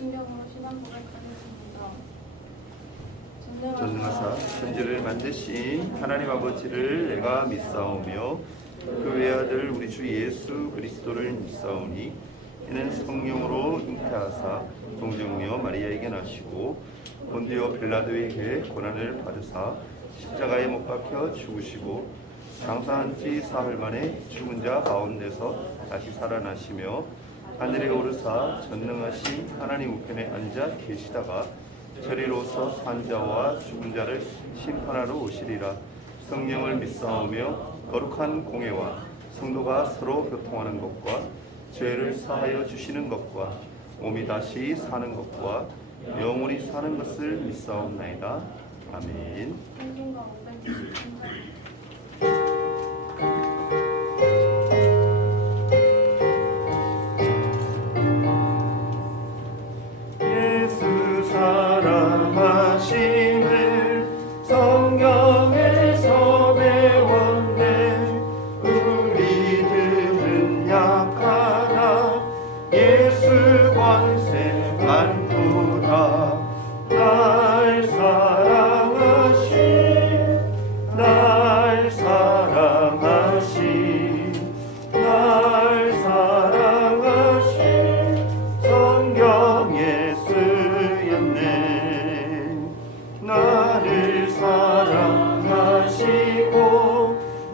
신경으로 신앙 고백하겠습니다. 전능하사 천지를 만드신 하나님 아버지를 내가 믿사오며 그 외아들 우리 주 예수 그리스도를 믿사오니 이는 성령으로 잉태하사 동정녀 마리아에게 나시고 본디오 빌라도에게 고난을 받으사 십자가에 못 박혀 죽으시고 장사한 지 사흘 만에 죽은 자 가운데서 다시 살아나시며 하늘에 오르사 전능하신 하나님 우편에 앉아 계시다가 저리로서 산자와 죽은 자를 심판하러 오시리라. 성령을 믿사오며 거룩한 공회와 성도가 서로 교통하는 것과 죄를 사하여 주시는 것과 몸이 다시 사는 것과 영원히 사는 것을 믿사옵나이다. 아멘. 성경과 593장. 예수 사랑하심을 성경에서 배웠네. 우리들은 약하나 예수 권세 많도다. 날 사랑하신 날 사랑하신 날 사랑하신 성경에 쓰였네. 나를 사랑하시고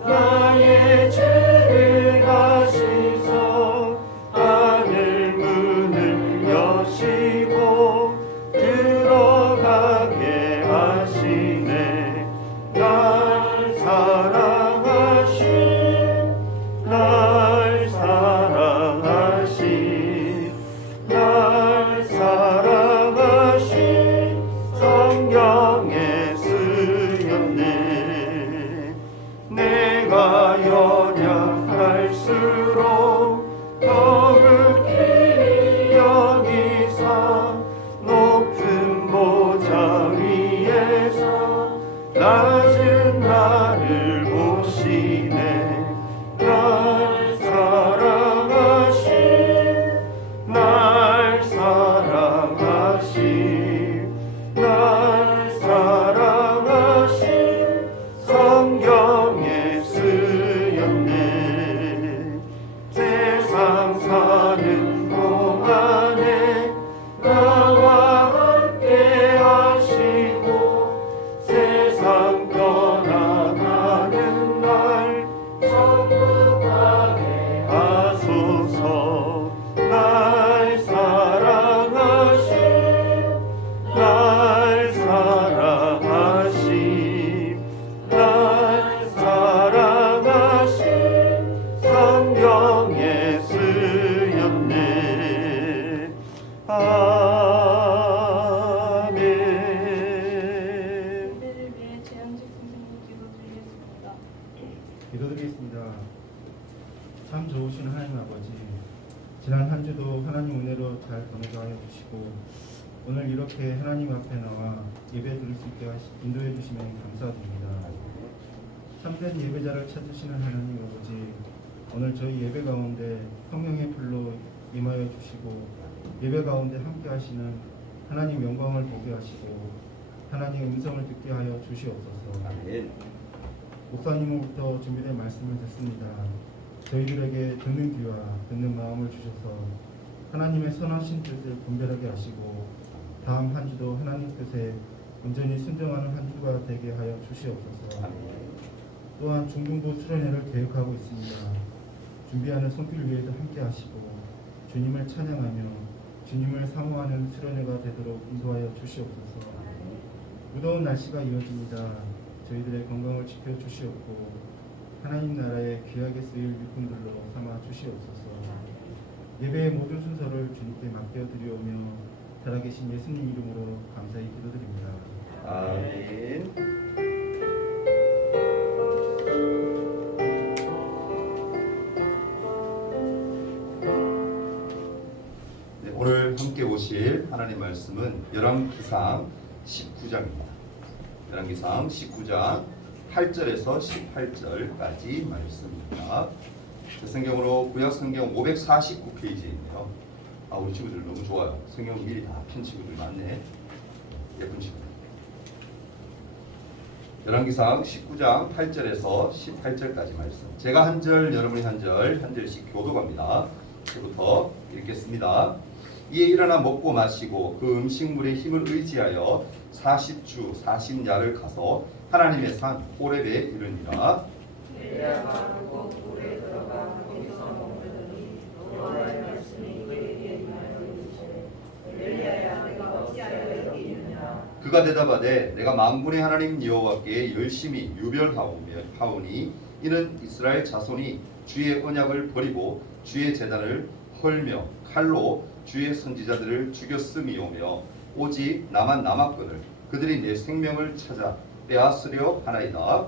나의 죄를 가시소. 하늘 문을 여시고 들어가게 하시네. 날 사랑하신 날 사랑하신 날 사랑하신 성경에 쓰였네. 내가 연약할수록 더욱이 여기서 높은 보좌 위에서 낮은 나를 보시네. 날 사랑하신 날 사랑하신 날 사랑하신 성경에 쓰였네. 세상 사는 동안에 나와 함께 하시고 세상 떠나가는 날 천국 가게 하소서. 날 사랑하신 날 사랑하신 날 사랑하신 성경에 쓰였네. 아멘. 이들을 위해 재현직 선생님 기도드리겠습니다. 기도드리겠습니다. 참 좋으신 하나님 아버지, 지난 한 주도 하나님 은혜로 잘 보내게 하여 주시고 오늘 이렇게 하나님 앞에 나와 예배 드릴 수 있게 인도해 주시면 감사드립니다. 참된 예배자를 찾으시는 하나님 아버지, 오늘 저희 예배 가운데 성령의 불로 임하여 주시고 예배 가운데 함께 하시는 하나님 영광을 보게 하시고 하나님의 음성을 듣게 하여 주시옵소서. 아멘. 목사님으로부터 준비된 말씀을 듣습니다. 저희들에게 듣는 귀와 듣는 마음을 주셔서 하나님의 선하신 뜻을 분별하게 하시고 다음 한 주도 하나님 뜻에 온전히 순종하는 한 주가 되게 하여 주시옵소서. 또한 중등부 수련회를 계획하고 있습니다. 준비하는 손길 위에도 함께 하시고 주님을 찬양하며 주님을 사모하는 수련회가 되도록 인도하여 주시옵소서. 무더운 날씨가 이어집니다. 저희들의 건강을 지켜 주시옵고 하나님 나라에 귀하게 쓰일 일꾼들로 삼아 주시옵소서. 예배의 모든 순서를 주님께 맡겨 드리오며 살아계신 예수님 이름으로 감사히 기도드립니다. 아멘. 네, 오늘 함께 보실 하나님 말씀은 열왕기상 19장입니다. 열왕기상 19장 8절에서 18절까지 말씀입니다. 성경으로 구약 성경 549페이지인데요. 우리 친구들 너무 좋아요. 성경 미리 다 편 친구들 많네. 예쁜 친구들. 열왕기상 19장 8절에서 18절까지 말씀. 제가 한 절, 여러분이 한 절씩 교독합니다. 이제부터 읽겠습니다. 이에 일어나 먹고 마시고 그 음식물의 힘을 의지하여 40주 40야를 가서 하나님의 산 호렙에 이르니라. 그가 대답하되 내가 만군의 하나님 여호와께 열심히 유별하오니 이는 이스라엘 자손이 주의 언약을 버리고 주의 제단을 헐며 칼로 주의 선지자들을 죽였음이오며 오직 나만 남았거늘 그들이 내 생명을 찾아 빼앗으려 하나이다.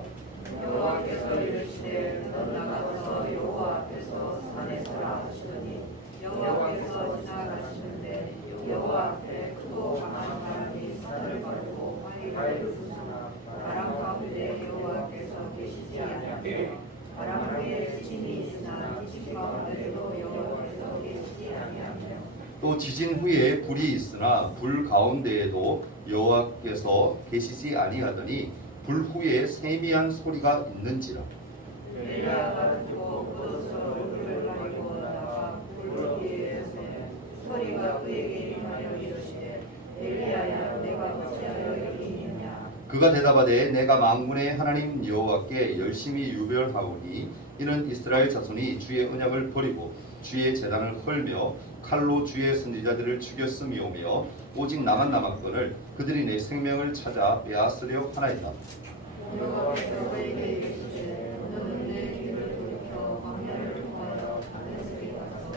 여호와께서 이르시되 넌 나가서 여호와 앞에서 산에 서라 하시더니 여호와께서 지나가시는데 여호와 앞에 크고 강한 바람이 산을 가르고 바위를 부수나 바람 가운데 여호와께서 계시지 아니하며 바람 위에 지진이 있으나 지진 가운데도 여호와께서 계시지 아니하며 또 지진 후에 불이 있으나 불 가운데에도 여호와께서 계시지 아니하더니 불 후에 세미한 소리가 있는지라. 엘리야가 듣고 그것으로 얼굴을 가리고 나가 불 위에 서 소리가 그에게 임하여 이르시되 엘리야야 내가 어찌하여 여기 있느냐. 그가 대답하되 내가 만군의 하나님 여호와께 열심히 유별하오니 이는 이스라엘 자손이 주의 언약을 버리고 주의 제단을 헐며 칼로 주의 선지자들을 죽였음이오며 오직 나만 남았거늘 그들이 내 생명을 찾아 빼앗으려 하나이다. 여호와께서 그에게 이르시되 너는 내 길을 돌이켜 광야를 통하여 다메섹에 가서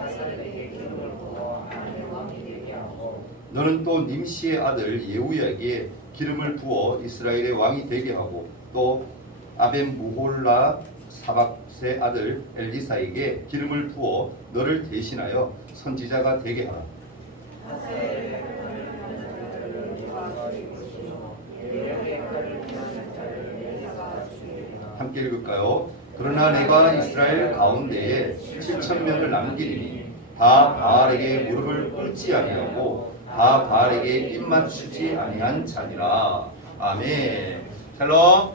하사엘에게 기름을 부어 아람의 왕이 되게 하고 너는 또 님시의 아들 예후야에게 기름을 부어 이스라엘의 왕이 되게 하고 또 아벤 무홀라 사박의 아들 엘리사에게 기름을 부어 너를 대신하여 선지자가 되게 하라. 하사엘의 칼을 피하는 자를 네가 죽일 것이요 예후의 칼을 피하는 자를 엘리사가 죽이리라. 함께 읽을까요? 그러나 내가 이스라엘 가운데에 7,000명을 남기리니 다 바알에게 무릎을 꿇지 아니하고 다 바알에게 입 맞추지 아니한 자니라. 아멘. 샬롬.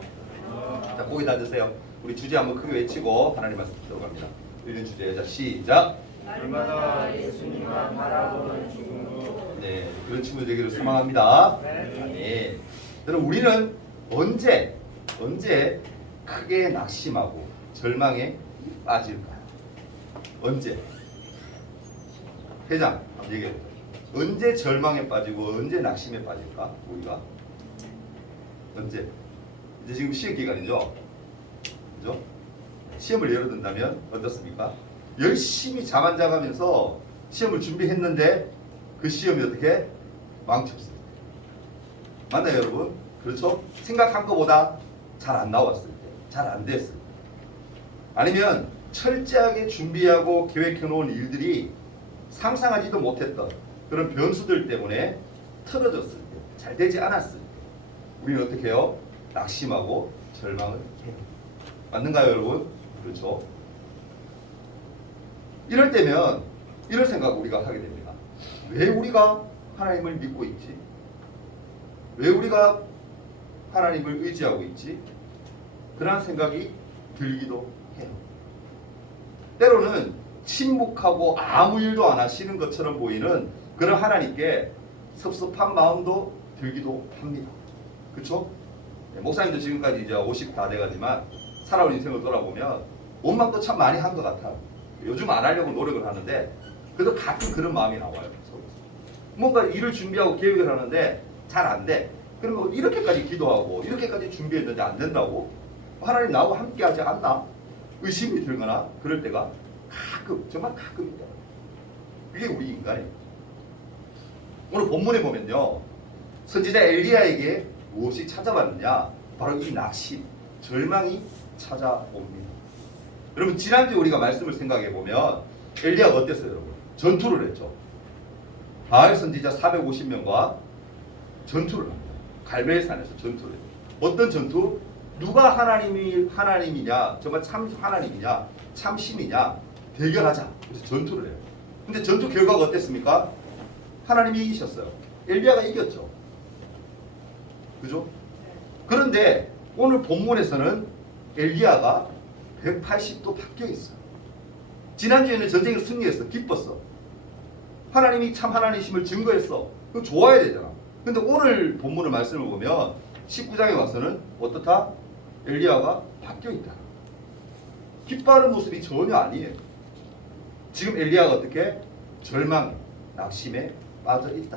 자, 고기 다 드세요. 우리 주제 한번 크게 외치고 하나님 말씀 들어갑니다. 읽는 주제. 자, 시작. 날마다 예수님만 바라보는 죽음으로 네, 그런 친구들 되기를 소망합니다. 아멘. 여러분, 우리는 언제 크게 낙심하고 절망에 빠질까요? 언제? 회장, 한번 얘기해보세요. 언제 절망에 빠지고 언제 낙심에 빠질까? 우리가 언제? 이제 지금 시험 기간이죠. 그죠? 시험을 예로 든다면 어떻습니까? 열심히 잠 안 자가면서 시험을 준비했는데 그 시험이 어떻게? 망쳤어요. 맞나요, 여러분? 그렇죠? 생각한 것보다 잘 안 나왔을 때, 잘 안 됐을 때. 아니면 철저하게 준비하고 계획해놓은 일들이 상상하지도 못했던 그런 변수들 때문에 틀어졌을 때, 잘 되지 않았을 때 우리는 어떻게 해요? 낙심하고 절망을 해요. 맞는가요, 여러분? 그렇죠? 이럴 때면 이런 생각 우리가 하게 됩니다. 왜 우리가 하나님을 믿고 있지? 왜 우리가 하나님을 의지하고 있지? 그런 생각이 들기도 해요. 때로는 침묵하고 아무 일도 안 하시는 것처럼 보이는 그런 하나님께 섭섭한 마음도 들기도 합니다. 그렇죠? 네, 목사님도 지금까지 이제 50 다 돼가지만 살아온 인생을 돌아보면 원망도 참 많이 한 것 같아요. 요즘 안 하려고 노력을 하는데 그래도 가끔 그런 마음이 나와요. 그래서 뭔가 일을 준비하고 계획을 하는데 잘 안 돼. 그리고 이렇게까지 기도하고 이렇게까지 준비했는데 안 된다고? 하나님 나하고 함께 하지 않나? 의심이 들거나 그럴 때가 가끔, 정말 가끔 있다. 그게 우리 인간이에요. 오늘 본문에 보면요, 선지자 엘리야에게 무엇이 찾아왔느냐? 바로 이 낙심, 절망이 찾아옵니다. 여러분, 지난주에 우리가 말씀을 생각해 보면 엘리야가 어땠어요, 여러분? 전투를 했죠. 바알 선지자 450명과 전투를 합니다. 갈멜산에서 전투를 해요. 어떤 전투? 누가 하나님이냐, 정말 참 하나님이냐, 참 신이냐 대결하자. 그래서 전투를 해요. 근데 전투 결과가 어땠습니까? 하나님이 이기셨어요. 엘리야가 이겼죠. 그죠? 그런데 오늘 본문에서는 엘리야가 180도 바뀌어 있어요. 지난주에는 전쟁에서 승리했어. 기뻤어. 하나님이 참 하나님이심을 증거했어. 그거 좋아야 되잖아. 근데 오늘 본문의 말씀을 보면 19장에 와서는 어떻다? 엘리야가 바뀌어 있다. 기뻐하는 모습이 전혀 아니에요. 지금 엘리야가 어떻게? 절망, 낙심에 빠져 있다.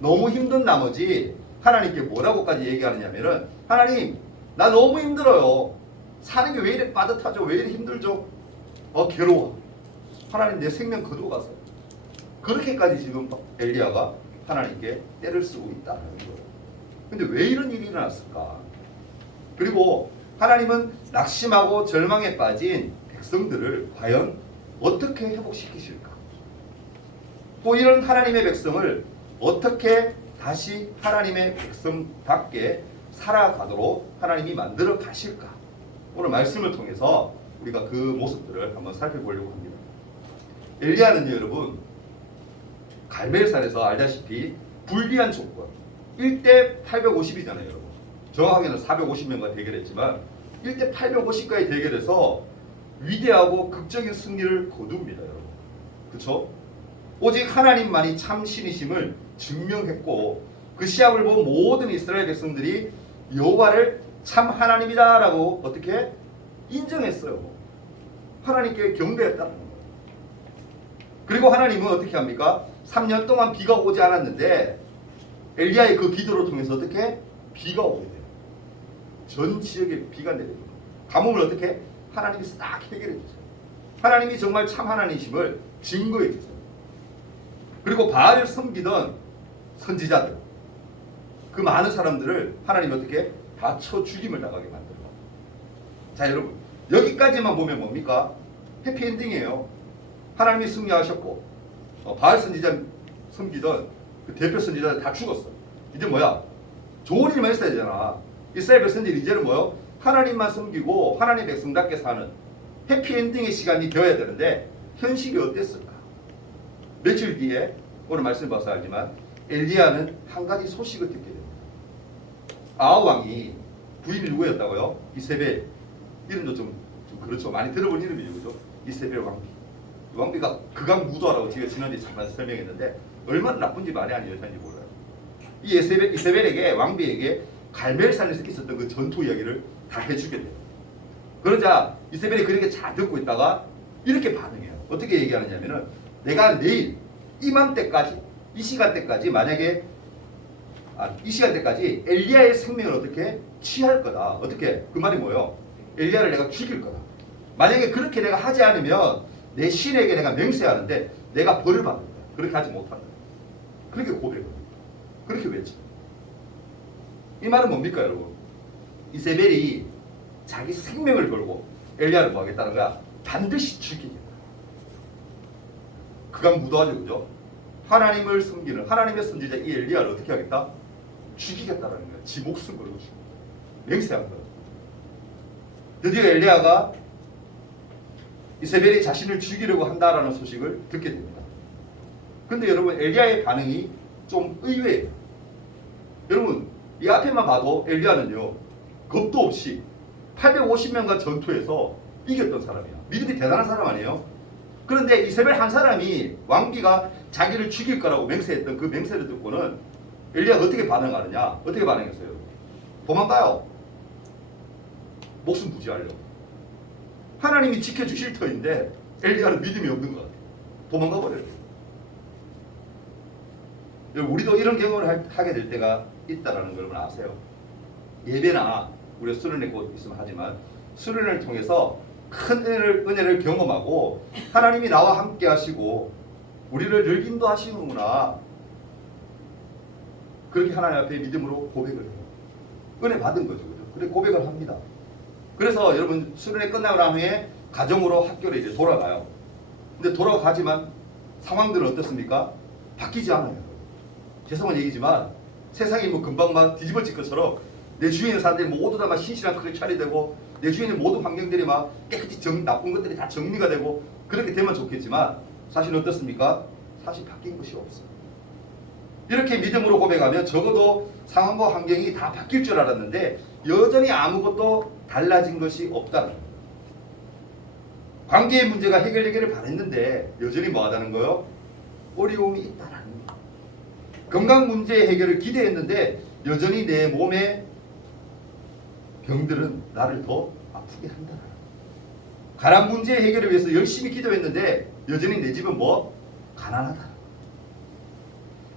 너무 힘든 나머지 하나님께 뭐라고까지 얘기하느냐면은 하나님, 나 너무 힘들어요. 사는 게 왜 이래 빠듯하죠? 왜 이래 힘들죠? 괴로워. 하나님 내 생명 거두어가서. 그렇게까지 지금 엘리야가 하나님께 때를 쓰고 있다는 거예요. 근데 왜 이런 일이 일어났을까? 그리고 하나님은 낙심하고 절망에 빠진 백성들을 과연 어떻게 회복시키실까? 또 이런 하나님의 백성을 어떻게 다시 하나님의 백성답게 살아가도록 하나님이 만들어 가실까? 오늘 말씀을 통해서 우리가 그 모습들을 한번 살펴보려고 합니다. 엘리야는요, 여러분, 갈멜산에서 알다시피 불리한 조건 1대 850이잖아요, 여러분. 정확하게는 450명과 대결했지만 1대 850과의 대결에서 위대하고 극적인 승리를 거둡니다, 여러분. 그렇죠? 오직 하나님만이 참 신이심을 증명했고 그 시합을 본 모든 이스라엘 백성들이 여호와를 참 하나님이다라고 어떻게 인정했어요. 하나님께 경배했다는 거예요. 그리고 하나님은 어떻게 합니까? 3년 동안 비가 오지 않았는데 엘리야의 그 기도를 통해서 어떻게? 비가 오게 돼요. 전 지역에 비가 내립니다. 가뭄을 어떻게? 하나님이 싹 해결해 주세요. 하나님이 정말 참 하나님이심을 증거해 주세요. 그리고 바알을 섬기던 선지자들, 그 많은 사람들을 하나님이 어떻게? 다 쳐 죽임을 당하게 만들어요. 자, 여러분, 여기까지만 보면 뭡니까? 해피엔딩이에요. 하나님이 승리하셨고 바알 선지자 섬기던 그 대표 선지자들 다 죽었어. 이제 뭐야? 좋은 일만 있어야 되잖아. 이스라엘 백성들이 이제는 뭐요? 하나님만 섬기고 하나님 백성답게 사는 해피엔딩의 시간이 되어야 되는데 현실이 어땠을까? 며칠 뒤에 오늘 말씀 봐서 알지만 엘리야는 한 가지 소식을 듣게 됩니다. 아합 왕이 부인이 누구였다고요? 이세벨. 이름도 좀 그렇죠. 많이 들어본 이름이죠, 그죠? 이세벨 왕비. 왕비가 극악 무도하라고 제가 지난주에 잠깐 설명했는데 얼마나 나쁜지 말이 아닌 여자인지 몰라요. 이 이세벨에게 왕비에게 갈멜산에서 있었던 그 전투 이야기를 다 해주게 돼요. 그러자 이세벨이 그렇게 잘 듣고 있다가 이렇게 반응해요. 어떻게 얘기하느냐면은 내가 내일 이맘때까지 이 시간대까지 만약에 이 시간대까지 엘리야의 생명을 어떻게 취할 거다. 어떻게? 그 말이 뭐예요? 엘리야를 내가 죽일 거다. 만약에 그렇게 내가 하지 않으면 내 신에게 내가 맹세하는데 내가 벌을 받을 거야. 그렇게 하지 못한다. 그렇게 고백을 해요. 그렇게 외쳐. 이 말은 뭡니까, 여러분? 이세벨이 자기 생명을 걸고 엘리야를 뭐 하겠다는 거야? 반드시 죽이겠다. 그간 무도하죠, 그죠? 하나님을 섬기는 하나님의 선지자 이 엘리야를 어떻게 하겠다? 죽이겠다라는 거야. 지 목숨 걸고 죽이겠다. 맹세한 거야. 드디어 엘리야가 이세벨이 자신을 죽이려고 한다라는 소식을 듣게 됩니다. 근데 여러분, 엘리야의 반응이 좀 의외예요. 여러분, 이 앞에만 봐도 엘리야는요, 겁도 없이 850명과 전투에서 이겼던 사람이야. 믿음이 대단한 사람 아니에요? 그런데 이세벨 한 사람이 왕비가 자기를 죽일 거라고 맹세했던 그 맹세를 듣고는 엘리야가 어떻게 반응하느냐? 어떻게 반응했어요? 도망가요. 목숨 부지하려고. 하나님이 지켜주실 터인데 엘리야는 믿음이 없는 것 같아요. 도망가 버려요. 우리도 이런 경험을 하게 될 때가 있다는 걸 여러분 아세요? 예배나 우리가 수련회 곧 있으면 하지만 수련회를 통해서 큰 은혜를 경험하고 하나님이 나와 함께 하시고 우리를 늘 인도하시는구나. 그렇게 하나님 앞에 믿음으로 고백을 해요. 은혜 받은 거죠. 그죠? 그렇게 고백을 합니다. 그래서 여러분 수련회 끝나고 난 후에 가정으로 학교로 이제 돌아가요. 근데 돌아가지만 상황들은 어떻습니까? 바뀌지 않아요. 죄송한 얘기지만 세상이 뭐 금방 막 뒤집어질 것처럼 내 주위에 있는 사람들이 모두 다 막 신실한 크리스찬이 되고 내 주위에 있는 모든 환경들이 막 깨끗이 나쁜 것들이 다 정리가 되고 그렇게 되면 좋겠지만 사실 어떻습니까? 사실 바뀐 것이 없어요. 이렇게 믿음으로 고백하면 적어도 상황과 환경이 다 바뀔 줄 알았는데 여전히 아무것도 달라진 것이 없다는 거예요. 관계의 문제가 해결되기를 바랬는데 여전히 뭐하다는 거예요? 어려움이 있다는 거예요. 건강 문제 해결을 기대했는데 여전히 내 몸의 병들은 나를 더 아프게 한다는 거예요. 가난 문제 해결을 위해서 열심히 기도했는데 여전히 내 집은 뭐? 가난하다.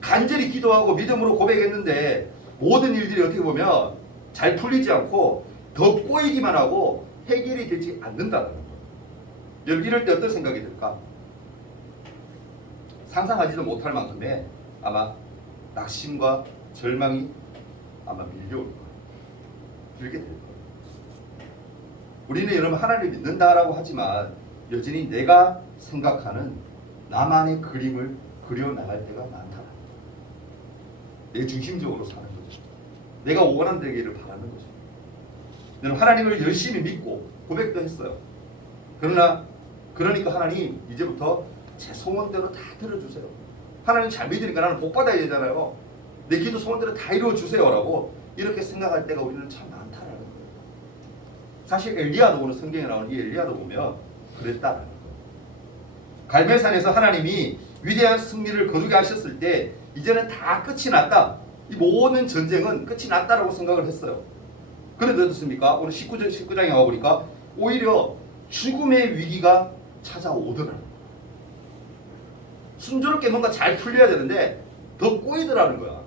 간절히 기도하고 믿음으로 고백했는데 모든 일들이 어떻게 보면 잘 풀리지 않고 더 꼬이기만 하고 해결이 되지 않는다는 거예요. 여러분 이럴 때 어떤 생각이 들까? 상상하지도 못할 만큼의 아마 낙심과 절망이 아마 밀려올 거예요. 들게 될 거예요. 우리는 여러분 하나님을 믿는다라고 하지만 여전히 내가 생각하는 나만의 그림을 그려나갈 때가 많다. 내 중심적으로 사는 거죠. 내가 원하는 되기를 바라는 거죠. 여러분 하나님을 열심히 믿고 고백도 했어요. 그러니까 하나님 이제부터 제 소원대로 다 들어주세요. 하나님 잘 믿으니까 나는 복 받아야 되잖아요. 내 기도 소원대로 다 이루어주세요라고 이렇게 생각할 때가 우리는 참 많다라는 거예요. 사실 엘리야도 오늘 성경에 나오는 이 엘리야도 보면 그랬다라는 거예요. 갈멜산에서 하나님이 위대한 승리를 거두게 하셨을 때 이제는 다 끝이 났다. 이 모든 전쟁은 끝이 났다라고 생각을 했어요. 그런데 어떻습니까? 오늘 19장에 와보니까 오히려 죽음의 위기가 찾아오더라고요. 순조롭게 뭔가 잘 풀려야 되는데 더 꼬이더라는 거야.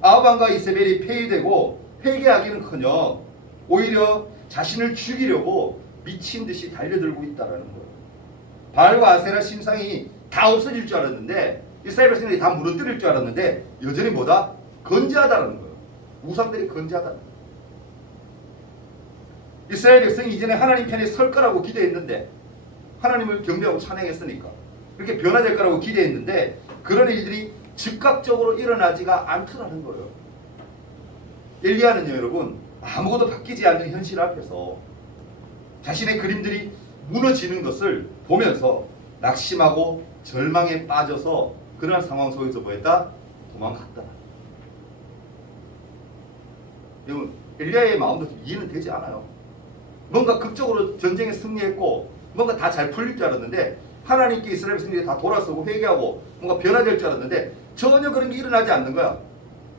아합왕과 이세벨이 폐위되고 회개하기는커녕 오히려 자신을 죽이려고 미친 듯이 달려들고 있다라는 거예요. 바알과 아세라 신상이 다 없어질 줄 알았는데 이스라엘 백성들이 다 무너뜨릴 줄 알았는데 여전히 뭐다? 건재하다라는 거예요. 우상들이 건재하다는 거예요. 이스라엘 백성이 이제는 하나님 편에 설 거라고 기대했는데 하나님을 경배하고 찬양했으니까 그렇게 변화될 거라고 기대했는데 그런 일들이 즉각적으로 일어나지가 않더라는 거예요. 엘리야는요 여러분 아무것도 바뀌지 않는 현실 앞에서 자신의 그림들이 무너지는 것을 보면서 낙심하고 절망에 빠져서 그런 상황 속에서 뭐했다? 도망갔다. 여러분 엘리야의 마음도 이해는 되지 않아요. 뭔가 극적으로 전쟁에 승리했고 뭔가 다 잘 풀릴 줄 알았는데 하나님께 이스라엘 백성들이 다 돌아서고 회개하고 뭔가 변화될 줄 알았는데 전혀 그런 게 일어나지 않는 거야.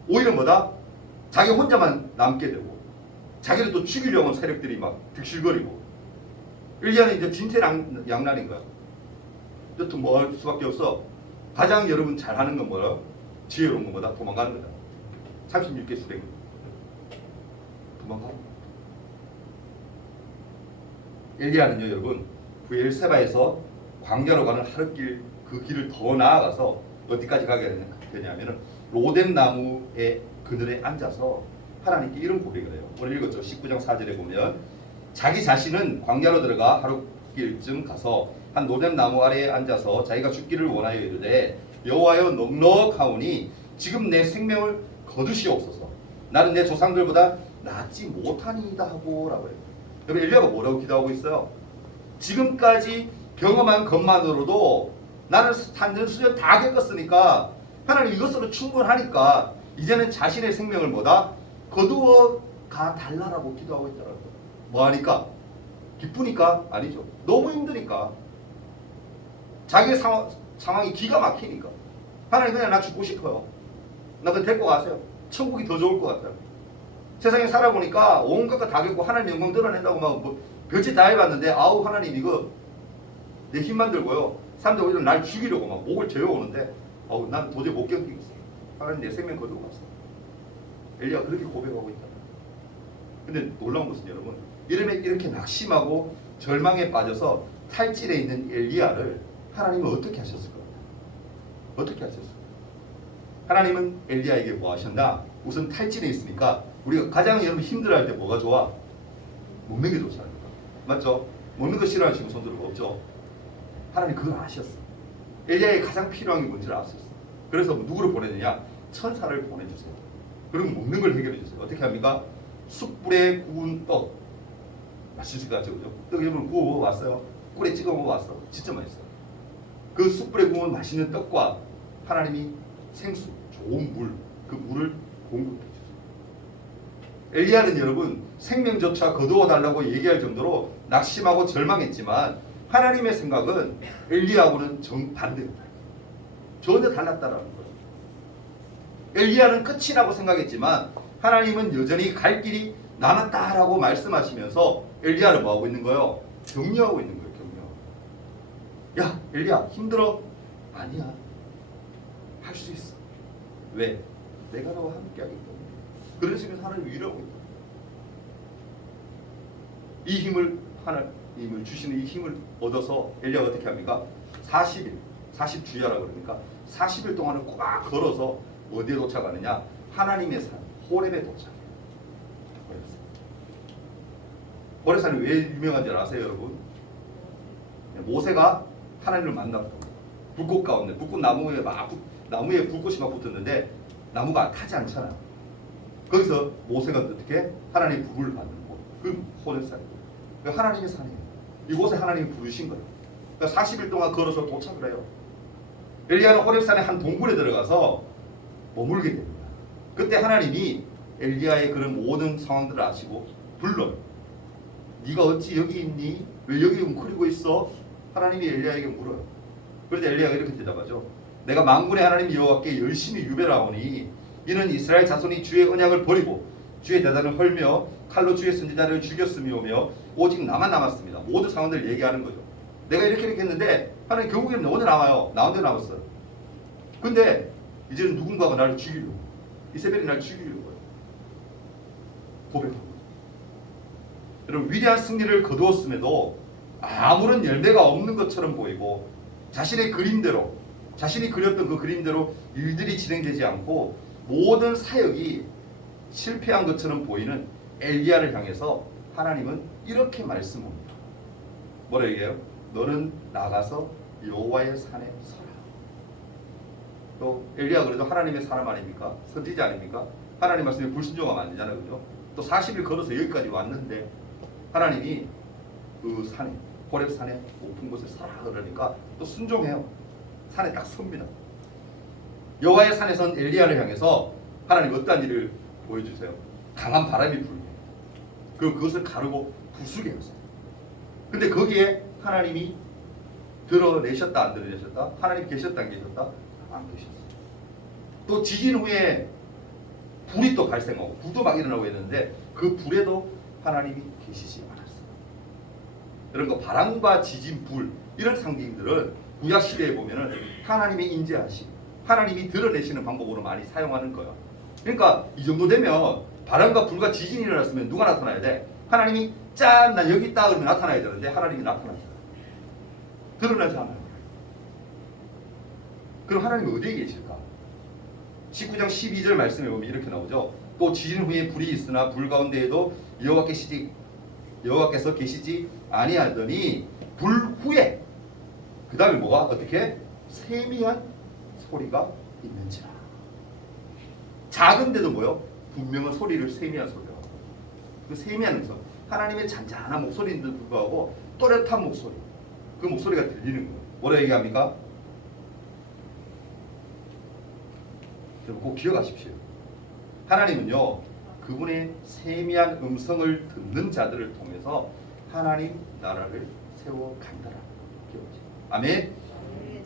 오히려 뭐다? 자기 혼자만 남게 되고 자기를 또 죽이려고 하는 세력들이 막 득실거리고 엘리야는 이제 진퇴양난인 거야. 여튼 뭐 할 수밖에 없어. 가장 여러분 잘하는 건 뭐야? 지혜로운 건 뭐다? 도망가는 거다. 36개 수랭 도망가. 엘리야는요 여러분 부엘세바에서 광야로 가는 하룻길 그 길을 더 나아가서 어디까지 가게 되냐면은 로뎀 나무의 그늘에 앉아서 하나님께 이런 고백을 해요. 오늘 읽었죠. 19장 4절에 보면 자기 자신은 광야로 들어가 하룻길쯤 가서 한 로뎀 나무 아래에 앉아서 자기가 죽기를 원하여 이르되 여호와여 넉넉하오니 지금 내 생명을 거두시옵소서. 나는 내 조상들보다 낫지 못하니이다 하고 라고 해요. 여러분 엘리야가 뭐라고 기도하고 있어요? 지금까지 경험한 것만으로도 나는 산전수전 다 겪었으니까 하나님 이것으로 충분하니까 이제는 자신의 생명을 뭐다? 거두어 가 달라라고 기도하고 있더라고요. 뭐하니까? 기쁘니까? 아니죠. 너무 힘드니까. 자기의 상황이 기가 막히니까. 하나님 그냥 나 죽고 싶어요. 나 그냥 데리고 가세요. 천국이 더 좋을 것 같아요. 세상에 살아보니까 온갖 거 다 겪고 하나님 영광 드러낸다고 막 뭐 별짓 다 해봤는데 아우 하나님 이거 내 힘만 들고요. 사람들 오히려 날 죽이려고 막 목을 죄어오는데 아우 난 도저히 못 견디겠어요. 하나님 내 생명 거두고 갔어. 엘리야가 그렇게 고백하고 있다. 근데 놀라운 것은 여러분 이렇게 낙심하고 절망에 빠져서 탈진해 있는 엘리야를 하나님은 어떻게 하셨을 것 같아요? 어떻게 하셨을까요? 하나님은 엘리야에게 뭐 하셨나? 우선 탈진해 있으니까 우리가 가장 여러분 힘들어할 때 뭐가 좋아? 먹는 게 좋지 않을까? 맞죠? 먹는 거 싫어하시는 손 들고 없죠? 하나님 그걸 아셨어. 엘리야에 가장 필요한 게 뭔지를 아셨어. 그래서 누구를 보내느냐? 천사를 보내주세요. 그리고 먹는 걸 해결해 주세요. 어떻게 합니까? 숯불에 구운 떡 맛있을 것 같죠? 그죠? 떡 여러분 구워 먹어봤어요? 꿀에 찍어 먹어봤어? 진짜 맛있어요. 그 숯불에 구운 맛있는 떡과 하나님이 생수, 좋은 물, 그 물을 공급해 주세요. 엘리야는 여러분 생명조차 거두어 달라고 얘기할 정도로 낙심하고 절망했지만 하나님의 생각은 엘리야하고는 정반대였다. 전혀 달랐다라는 거예요. 엘리야는 끝이라고 생각했지만 하나님은 여전히 갈 길이 남았다라고 말씀하시면서 엘리야를 뭐하고 있는 거예요? 격려하고 있는 거예요. 격려. 야 엘리야 힘들어? 아니야. 할 수 있어. 왜? 내가 너와 함께하기 때문에. 그런 식으로 하나님 위로하고 있다. 이 힘을 하나님을 주시는 이 힘을 얻어서 엘리야가 어떻게 합니까? 40일, 40주야라 그러니까 40일 동안을 꽉 걸어서 어디에 도착하느냐? 하나님의 산 호렙에 도착해요. 호렙산이 왜 유명한지 아세요, 여러분? 모세가 하나님을 만났던 불꽃 가운데, 불꽃 나무에 나무에 불꽃이 막 붙었는데 나무가 타지 않잖아. 거기서 모세가 어떻게 하나님의 불을 받는 곳, 그 호렙산이에요. 하나님의 산이에요. 이곳에 하나님이 부르신 거예요. 그러니까 40일 동안 걸어서 도착을 해요. 엘리야는 호렙산의 한 동굴에 들어가서 머물게 됩니다. 그때 하나님이 엘리야의 그런 모든 상황들을 아시고 불러요. 네가 어찌 여기 있니? 왜 여기 웅크리고 있어? 하나님이 엘리야에게 물어요. 그런데 엘리야가 이렇게 대답하죠. 내가 만군의 하나님 여호와께 열심히 유배하오니 이는 이스라엘 자손이 주의 언약을 버리고 주의 대단을 헐며 칼로 주의 선지자를 죽였음이오며 오직 나만 남았습니다. 모든 상황들을 얘기하는 거죠. 내가 이렇게 했는데 하나님 결국에는 오늘 나와요. 나 혼자 남았어요. 근데 이제는 누군가가 나를 죽이려고, 이세벨이 나를 죽이려고 해요. 고백하고. 여러분 위대한 승리를 거두었음에도 아무런 열매가 없는 것처럼 보이고 자신의 그림대로, 자신이 그렸던 그 그림대로 일들이 진행되지 않고 모든 사역이 실패한 것처럼 보이는 엘리야를 향해서 하나님은 이렇게 말씀합니다. 뭐라 얘기해요? 너는 나가서 여호와의 산에 서라. 또 엘리야가 그래도 하나님의 사람 아닙니까? 선지자 아닙니까? 하나님 말씀에 불순종하면 안 되잖아요. 그죠? 또 40일 걸어서 여기까지 왔는데 하나님이 그 산에, 호렙 산에 높은 곳에 서라 그러니까 또 순종해요. 산에 딱 섭니다. 여호와의 산에선 엘리야를 향해서 하나님 어떤 일을 보여주세요? 강한 바람이 불고 그것을 가르고 부수게 했어요. 근데 거기에 하나님이 드러내셨다 안 드러내셨다? 하나님 계셨다 안 계셨다? 안 계셨어요. 또 지진 후에 불이 또 발생하고 불도 막 일어나고 했는데 그 불에도 하나님이 계시지 않았어요. 이런 거 바람과 지진, 불 이런 상징들은 구약 시대에 보면은 하나님의 인재하심, 하나님이 드러내시는 방법으로 많이 사용하는 거예요. 그러니까 이 정도 되면 바람과 불과 지진이 일어났으면 누가 나타나야 돼? 하나님이 짠! 나 여기 있다 그러면 나타나야 되는데 하나님이 나타나지 않아요. 드러나지 않아요. 그럼 하나님이 어디에 계실까? 19장 12절 말씀에 보면 이렇게 나오죠. 또 지진 후에 불이 있으나 불 가운데에도 여호와께서 계시지 아니하더니 불 후에 그 다음에 뭐가 어떻게? 세미한 소리가 있는지라. 작은데도 뭐요? 분명한 소리를 세미한 소리라고. 그 세미한 음성, 하나님의 잔잔한 목소리인데도 불구하고 또렷한 목소리, 그 목소리가 들리는 거예요. 뭐라 얘기합니까? 여러분 꼭 기억하십시오. 하나님은요 그분의 세미한 음성을 듣는 자들을 통해서 하나님 나라를 세워간다라. 아멘.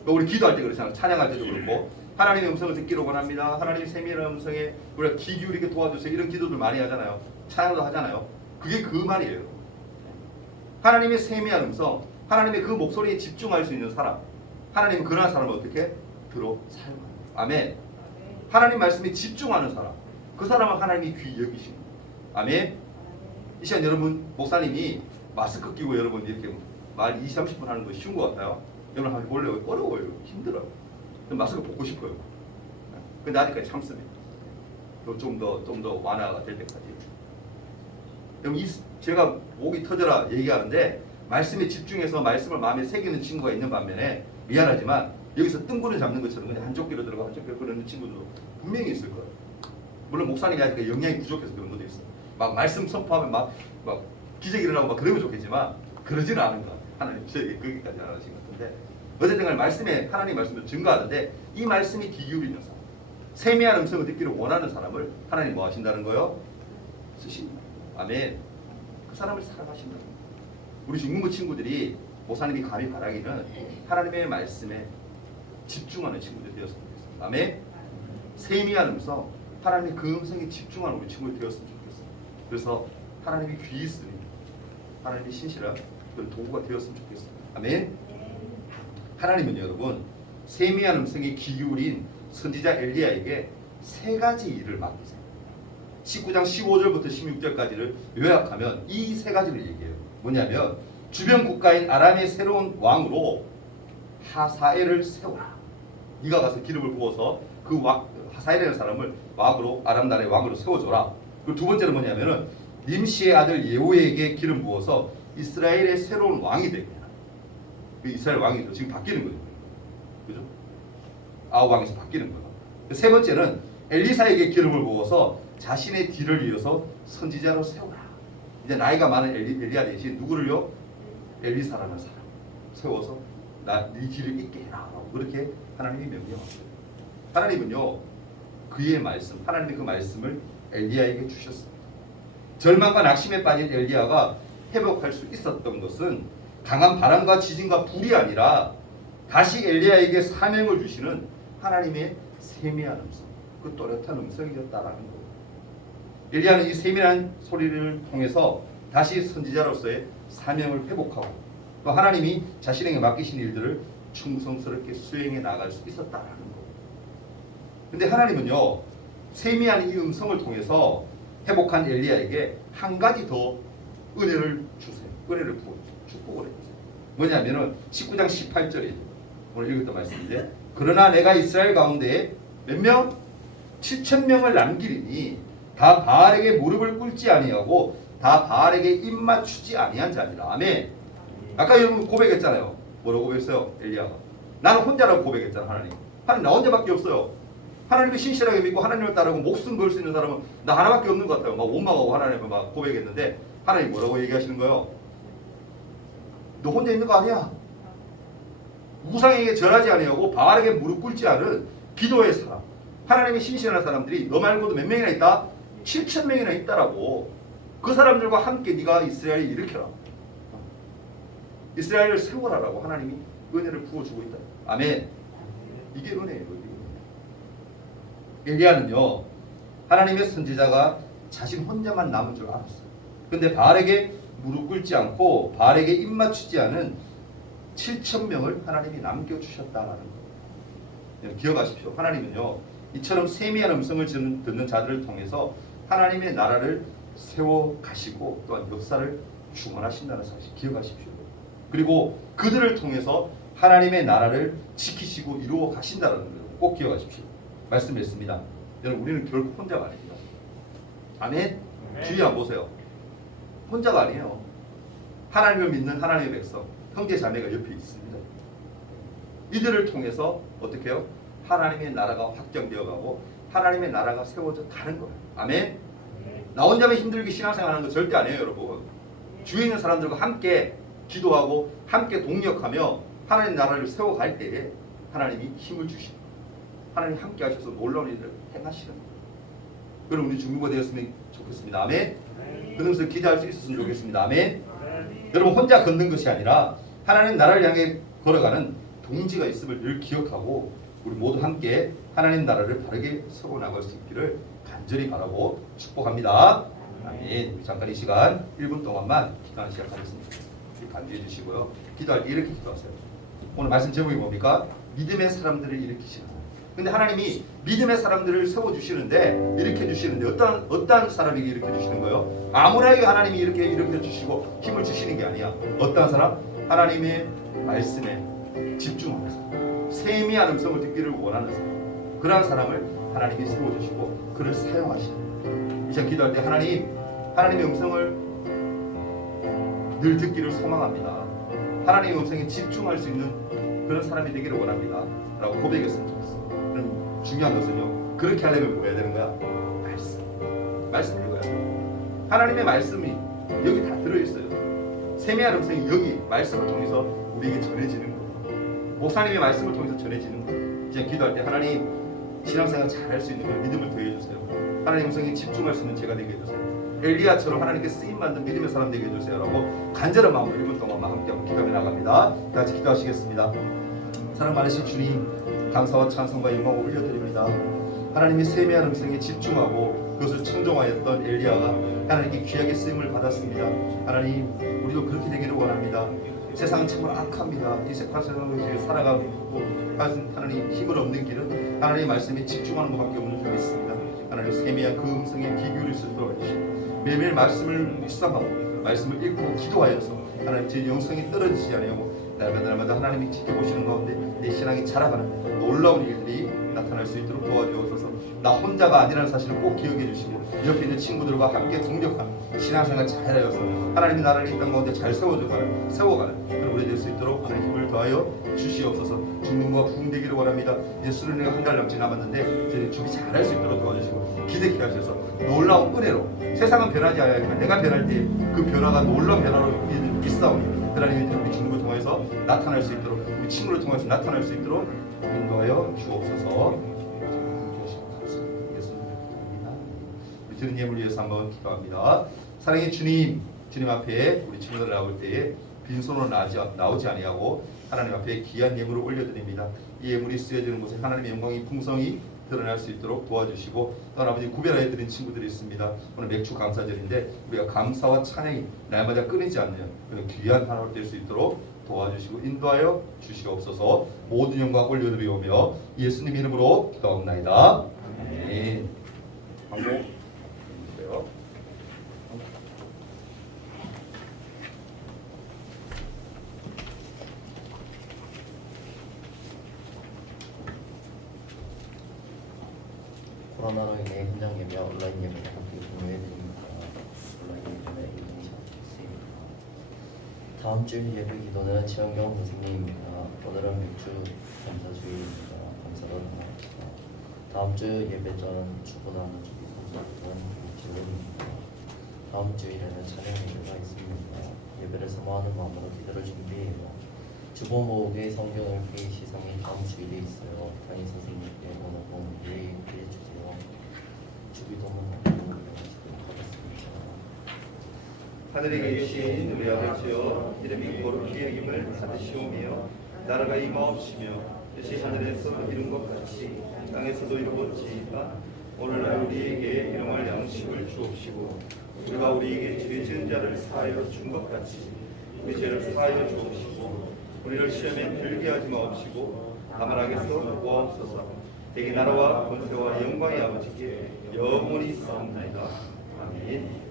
우리 기도할 때 그렇잖아요. 찬양할 때도 그렇고 하나님의 음성을 듣기를 원합니다. 하나님 세미한 음성에 우리가 귀 기울이게 도와주세요. 이런 기도들 많이 하잖아요. 찬양도 하잖아요. 그게 그 말이에요. 하나님의 세미한 음성, 하나님의 그 목소리에 집중할 수 있는 사람, 하나님은 그러한 사람을 어떻게? 들어 사용합니다. 아멘. 하나님 말씀에 집중하는 사람, 그 사람은 하나님이 귀 여기신 거예요. 아멘. 이 시간 여러분 목사님이 마스크 끼고 여러분 이렇게 말 20, 30분 하는 거 쉬운 것 같아요. 여러분 한번 볼래요? 어려워요. 힘들어요. 마스크 벗고 싶어요. 근데 아직까지 참습니다. 좀 더 완화가 될 때까지. 여러분 제가 목이 터져라 얘기하는데 말씀에 집중해서 말씀을 마음에 새기는 친구가 있는 반면에 미안하지만 여기서 뜬구를 잡는 것처럼 그냥 한쪽 귀로 들어가 한쪽 귀로 그러는 친구도 분명히 있을 거예요. 물론 목사님이 아직 영향이 부족해서 그런 것도 있어요. 막 말씀 선포하면 막 기적이 일어나고 막 그러면 좋겠지만 그러지는 않은 거. 하나님 저에게 거기까지 안 하신 것 같은데 어쨌든 간에 말씀에 하나님 말씀을 증거하는데 이 말씀이 귀 기울이는 사람, 세미한 음성을 듣기를 원하는 사람을 하나님 뭐 하신다는 거요? 쓰신다. 아멘. 그 사람을 사랑하신다. 우리 중국부 친구들이 목사님이 감히 바라기는 하나님의 말씀에 집중하는 친구들이 되었으면 좋겠습니다. 아멘. 세미한 음성, 하나님의 그 음성에 집중하는 우리 친구들이 되었으면 좋겠어요. 그래서 하나님이 귀 있으니 하나님의 신실한 그런 도구가 되었으면 좋겠습니다. 아멘. 하나님은 여러분 세미한 음성에 귀 기울인 선지자 엘리야에게 세 가지 일을 맡기세요. 19장 15절부터 16절까지를 요약하면 이 세 가지를 얘기해요. 뭐냐면 주변 국가인 아람의 새로운 왕으로 하사엘을 세워라. 네가 가서 기름을 부어서 그 하사엘이라는 사람을 왕으로 아람 나라의 왕으로 세워줘라. 그리고 두 번째는 뭐냐면은 님시의 아들 예후에게 기름 부어서 이스라엘의 새로운 왕이 되게 해라. 그 이스라엘 왕이 지금 바뀌는 거예요. 그죠? 아홉 왕에서 바뀌는 거예요. 세 번째는 엘리사에게 기름을 부어서 자신의 뒤를 이어서 선지자로 세우라. 이제 나이가 많은 엘리야 대신 누구를요? 엘리사라는 사람 세워서 네 뒤를 잇게 해라. 그렇게 하나님이 명령하셨어요. 하나님은요 그의 말씀, 하나님의 그 말씀을 엘리야에게 주셨습니다. 절망과 낙심에 빠진 엘리야가 회복할 수 있었던 것은 강한 바람과 지진과 불이 아니라 다시 엘리야에게 사명을 주시는 하나님의 세미한 음성, 그 또렷한 음성이었다라는 거예요. 엘리야는 이 세미한 소리를 통해서 다시 선지자로서의 사명을 회복하고 또 하나님이 자신에게 맡기신 일들을 충성스럽게 수행해 나갈 수 있었다라는 거예요. 근데 하나님은요 세미한 이 음성을 통해서 회복한 엘리야에게 한 가지 더 은혜를 주세요. 은혜를 부어주세요. 축복을 해주세요. 뭐냐면은 19장 18절이죠. 오늘 읽었던 말씀인데 그러나 내가 이스라엘 가운데 몇 명? 7,000명을 남기리니 다 바알에게 무릎을 꿇지 아니하고 다 바알에게 입 맞추지 아니한 자니라. 아멘. 아까 여러분 고백했잖아요. 뭐라고 고백했어요? 엘리야가 나는 혼자라고 고백했잖아. 하나님 나 혼자밖에 없어요. 하나님을 신실하게 믿고 하나님을 따르고 목숨 걸 수 있는 사람은 나 하나밖에 없는 것 같아요. 막 원망하고 하나님을 막 고백했는데 하나님 뭐라고 얘기하시는 거예요? 너 혼자 있는 거 아니야. 우상에게 절하지 아니하고 바알에게 무릎 꿇지 않은 기도의 사람, 하나님의 신실한 사람들이 너 말고도 몇 명이나 있다? 7,000명이나 있다라고. 그 사람들과 함께 네가 이스라엘을 일으켜라. 이스라엘을 세워라라고 하나님이 은혜를 부어주고 있다. 아멘. 이게 은혜예요. 엘리야는요 하나님의 선지자가 자신 혼자만 남은 줄 알았어요. 근데 바알에게 무릎 꿇지 않고 바알에게 입 맞추지 않은 7,000명을 하나님이 남겨주셨다라는 거예요. 기억하십시오. 하나님은요 이처럼 세미한 음성을 듣는 자들을 통해서 하나님의 나라를 세워가시고 또한 역사를 중원하신다는 사실 기억하십시오. 그리고 그들을 통해서 하나님의 나라를 지키시고 이루어 가신다는 걸 꼭 기억하십시오. 말씀했습니다. 여러분 우리는 결코 혼자가 아닙니다. 아멘. 주의 안 보세요. 혼자가 아니에요. 하나님을 믿는 하나님의 백성, 형제 자매가 옆에 있습니다. 이들을 통해서 어떻게 해요? 하나님의 나라가 확장되어가고 하나님의 나라가 세워져 가는 거예요. 아멘. 나 혼자만 힘들게 신앙생활하는 거 절대 아니에요, 여러분. 주위에 있는 사람들과 함께 기도하고 함께 동력하며 하나님 나라를 세워갈 때에 하나님이 힘을 주시는 거예요. 하나님 함께 하셔서 놀라운 일을 행하시는 거예요. 그럼 우리 중보가 되었으면 좋겠습니다. 아멘. 그러면서 기대할 수 있었으면 좋겠습니다. 아멘. 여러분 혼자 걷는 것이 아니라 하나님 나라를 향해 걸어가는 동지가 있음을 늘 기억하고 우리 모두 함께 하나님 나라를 바르게 세워나갈 수 있기를 간절히 바라고 축복합니다. 아멘. 잠깐 이 시간 1분 동안만 기도하는 시간 가졌습니다. 간주해 주시고요. 기도할 때 이렇게 기도하세요. 오늘 말씀 제목이 뭡니까? 믿음의 사람들을 일으키시는 거예요. 근데 하나님이 믿음의 사람들을 세워주시는데 일으켜주시는데 어떠한 사람에게 일으켜주시는 거예요? 아무나에게 하나님이 이렇게 일으켜주시고 힘을 주시는 게 아니야. 어떠한 사람? 하나님의 말씀에 집중하는 사람, 세미한 음성을 듣기를 원하는 사람, 그러한 사람을 하나님이 세워주시고 그를 사용하시는 거예요. 이 시간 기도할 때 하나님의 음성을 늘 듣기를 소망합니다. 하나님의 음성에 집중할 수 있는 그런 사람이 되기를 원합니다. 라고 고백했으면 좋겠어요. 그럼 중요한 것은요. 그렇게 하려면 뭐 해야 되는 거야? 말씀 읽어야 돼요. 하나님의 말씀이 여기 다 들어있어요. 세미한 음성이 여기 말씀을 통해서 우리에게 전해지는 거예요. 목사님의 말씀을 통해서 전해지는 거예요. 이제 기도할 때 하나님 신앙생활 잘할 수 있는 걸 믿음을 더해주세요. 하나님 음성에 집중할 수 있는 제가 되게 해주세요. 엘리야처럼 하나님께 쓰임받는 믿음의 사람 되게 해주세요 라고 간절한 마음으로 1분 동안 함께 기도하며 나갑니다. 같이 기도하시겠습니다. 사랑 많으신 주님, 감사와 찬송과 영광을 올려드립니다. 하나님의 세미한 음성에 집중하고 그것을 청종하였던 엘리야가 하나님께 귀하게 쓰임을 받았습니다. 하나님, 우리도 그렇게 되기를 원합니다. 세상은 참으로 악합니다. 이 세상을 살아가고 하나님 힘을 얻는 길은 하나님의 말씀에 집중하는 것밖에 없는 줄 믿습니다. 하나님 세미한 그 음성에 귀 기울일 수 있도록 해주시고 매일매일 말씀을 묵상하고 말씀을 읽고 기도하여서 하나님 제 영성이 떨어지지 않으려고 날마다 하나님이 지켜보시는 가운데 내 신앙이 자라가는 놀라운 일들이 나타날 수 있도록 도와주옵소서. 나 혼자가 아니라는 사실을 꼭 기억해 주시고 옆에 있는 친구들과 함께 동력하는 신앙생활 잘하여서 하나님의 나라를 이 땅 가운데 잘 세워가는 그런 우리 될 수 있도록 하나님 힘을 더하여 주시옵소서. 중문과 부흥되기를 원합니다. 이제 수련회가 한 달 남짓 남았는데 저희 준비 잘할 수 있도록 도와주시고 기대케 하셔서 놀라운 은혜로 세상은 변하지 않으니까 내가 변할 때 그 변화가 놀라운 변화로 있사오니 하나님이 우리 주님을 통해서 나타날 수 있도록 우리 친구를 통해서 나타날 수 있도록 인도하여 주옵소서. 우리 드는 예물 위해서 한번 기도합니다. 사랑의 주님, 주님 앞에 우리 친구들 나올 때에 빈손으로 나오지 아니하고 하나님 앞에 귀한 예물을 올려드립니다. 이 예물이 쓰여지는 곳에 하나님의 영광이 풍성히 드러날 수 있도록 도와주시고 또 아버지 구별하여 드린 친구들이 있습니다. 오늘 맥주 감사절인데 우리가 감사와 찬양이 날마다 끊이지 않는 그런 귀한 하나로 될 수 있도록 도와주시고 인도하여 주시옵소서. 모든 영광 올려드리오며 예수님 이름으로 기도하옵나이다. 아멘. 광고 주세요. 코로나로 인해 현장 예배와 온라인 예배를 함께 공유해드립니다. 온라인 예배는 이동이 잘됐습니다. 다음 주 예배 기도는 지원경 선생님입니다. 오늘은 맥주 감사주일입니다. 감사로 나갑니다. 다음 주 예배 전 주보 나눠주기 감사전 기도입니다. 다음 주일에는 찬양 예배가 있습니다. 예배를 사모하는 마음으로 기도를 준비해요. 주보 모으기의 성경을 피 시상이 다음 주일에 있어요. 담임 선생님께 원하고 미리 해주세요. 주기도문 하도록 하겠습니다. 하늘에 계신 우리 아버지여, 이름이 거룩히 여김을 받으시오며 나라가 임하옵시며 뜻이 하늘에서 이룬 것 같이 땅에서도 이루어지이다. 오늘날 우리에게 일용할 양식을 주옵시고 우리가 우리에게 죄 지은 자를 사하여 준 것 같이 우리 죄를 사하여 주옵시고 우리를 시험에 들게 하지 마옵시고 다만 악에서 구하옵소서. 대개 나라와 권세와 영광의 아버지께 영원히 있사옵나이다. 아멘.